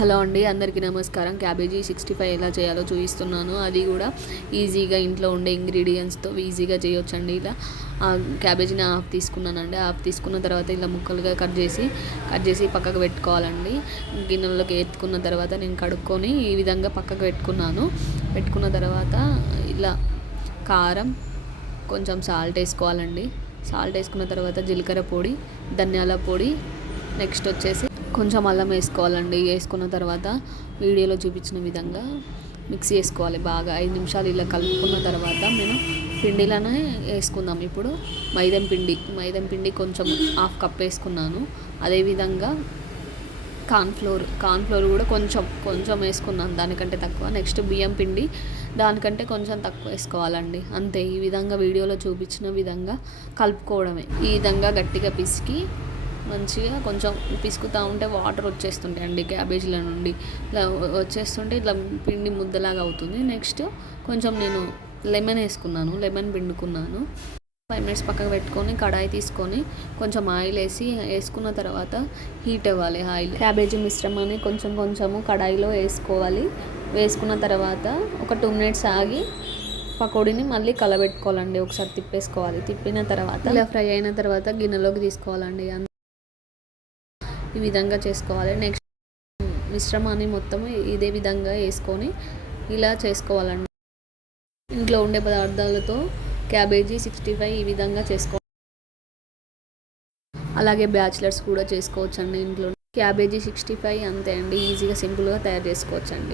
Hello అండి, అందరికీ నమస్కారం. క్యాబేజీ 65 ఎలా చేయాలో చూపిస్తున్నాను. అది కూడా ఈజీగా ఇంట్లో ఉండే ఇంగ్రీడియంట్స్తో ఈజీగా చేయొచ్చండి. ఇలా క్యాబేజీని హాఫ్ తీసుకున్నానండి. హాఫ్ తీసుకున్న తర్వాత ఇలా ముక్కలుగా కట్ చేసి పక్కకు పెట్టుకోవాలండి. గిన్నెలోకి ఎత్తుకున్న తర్వాత నేను కడుక్కొని ఈ విధంగా పక్కకు పెట్టుకున్న తర్వాత ఇలా కారం, కొంచెం సాల్ట్ వేసుకోవాలండి. సాల్ట్ వేసుకున్న తర్వాత జీలకర్ర పొడి, ధనియాల పొడి, నెక్స్ట్ వచ్చేసి కొంచెం అల్లం వేసుకోవాలండి. వేసుకున్న తర్వాత వీడియోలో చూపించిన విధంగా మిక్స్ చేసుకోవాలి. బాగా 5 నిమిషాలు ఇలా కలుపుకున్న తర్వాత మనం పిండిలోనే వేసుకుందాం. ఇప్పుడు మైదం పిండి కొంచెం హాఫ్ కప్ వేసుకున్నాను. అదేవిధంగా కార్న్ఫ్లోర్ కూడా కొంచెం వేసుకున్నాను, దానికంటే తక్కువ. నెక్స్ట్ బియ్యం పిండి దానికంటే కొంచెం తక్కువ వేసుకోవాలండి. అంతే, ఈ విధంగా వీడియోలో చూపించిన విధంగా కలుపుకోవడమే. ఈ విధంగా గట్టిగా పిసికి మంచిగా కొంచెం పిసుకుతూ ఉంటే వాటర్ వచ్చేస్తుంటాయండి క్యాబేజీల నుండి. ఇలా వచ్చేస్తుంటే ఇట్లా పిండి ముద్దలాగా అవుతుంది. నెక్స్ట్ కొంచెం నేను లెమన్ పిండుకున్నాను. 5 మినిట్స్ పక్కకు పెట్టుకొని కడాయి తీసుకొని కొంచెం ఆయిల్ వేసుకున్న తర్వాత హీట్ అవ్వాలి. ఆయిల్ క్యాబేజీ మిశ్రమాన్ని కొంచెము కడాయిలో వేసుకోవాలి. వేసుకున్న తర్వాత ఒక 2 మినిట్స్ ఆగి పకోడీని మళ్ళీ కలబెట్టుకోవాలండి. ఒకసారి తిప్పేసుకోవాలి. తిప్పిన తర్వాత ఇలా ఫ్రై అయిన తర్వాత గిన్నెలోకి తీసుకోవాలండి. ఈ విధంగా చేసుకోవాలి. నెక్స్ట్ మిశ్రమాన్ని మొత్తం ఇదే విధంగా వేసుకొని ఇలా చేసుకోవాలండి. ఇంట్లో ఉండే పదార్థాలతో క్యాబేజీ 65 ఈ విధంగా చేసుకోవాలి. అలాగే బ్యాచిలర్స్ కూడా చేసుకోవచ్చండి ఇంట్లో. క్యాబేజీ 65 అంతే అండి, ఈజీగా సింపుల్గా తయారు చేసుకోవచ్చండి.